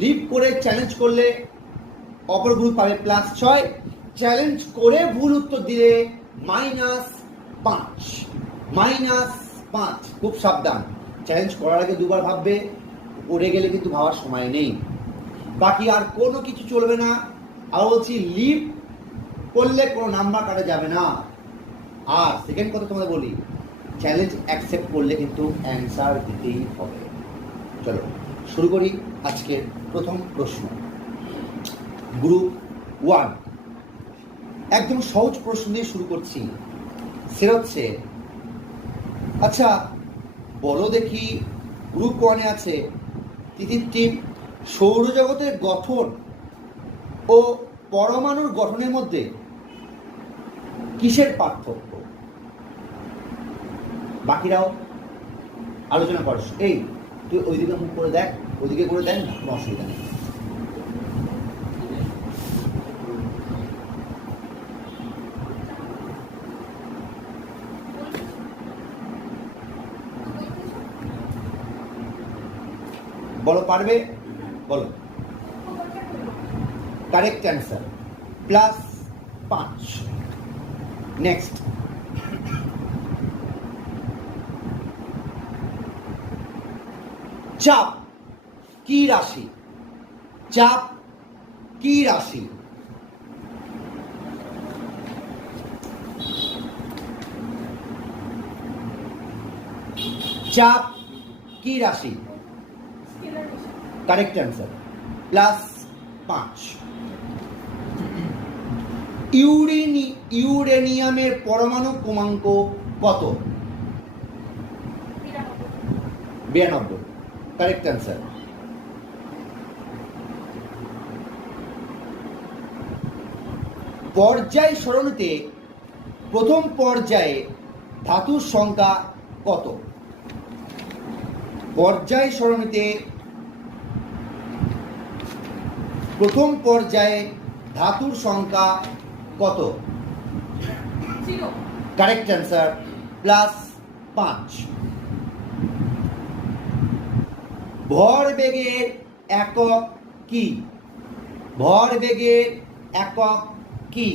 Leave করে challenge করলে অপর গ্রুপ পাবে +6, চ্যালেঞ্জ করে ভুল উত্তর দিলে -5। -5। খুব সাবধান, চ্যালেঞ্জ করার আগে দুবার ভাববে, পড়ে গেলে কিন্তু ভাবার সময় নেই। বাকি আর কোনো কিছু চলবে না। আর বলছি, লিভ করলে কোনো নাম্বার কাটা যাবে না। আর সেকেন্ড কথা তোমাদের বলি, চ্যালেঞ্জ অ্যাকসেপ্ট করলে কিন্তু অ্যান্সার দিতেই হবে। চলো শুরু করি আজকের প্রথম প্রশ্ন। গ্রুপ 1, একদম সহজ প্রশ্ন দিয়ে শুরু করছি। সেটা হচ্ছে, আচ্ছা বলো দেখি, গ্রুপ 1-এ আছে তৃতীয়টি সৌরজগতের গঠন ও পরমাণুর গঠনের মধ্যে কিসের পার্থক্য? বাকিরাও আলোচনা করো। এই তুই ওইদিকে মুখ করে দেখ, ওইদিকে করে দেখ না, কোনো অসুবিধা নেই। বলো, পারবে? বলো। Correct answer, +5। নেক্সট, চাপ কি রাশি? চাপ কি রাশি? চাপ কি রাশি? Correct answer, +5। ইউরেনিয়ামের পরমাণু ক্রমাঙ্ক কত? 92। Correct answer. পর্যায় সরণিতে প্রথম পর্যায়ে ধাতুর সংখ্যা কত? পর্যায় সরণিতে প্রথম পর্যায়ে ধাতুর সংখ্যা কত? Correct answer, +5। ভরবেগের একক কি? ভরবেগের একক কি?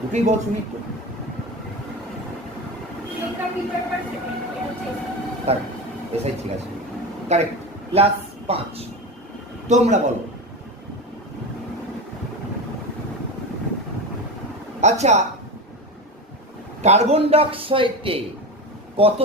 দুটোই বল শুনি তো। এসআই ঠিক আছে, কারেক্ট, +5। তোমরা বলো। আচ্ছা, কার্বন ডাইঅক্সাইডকে কত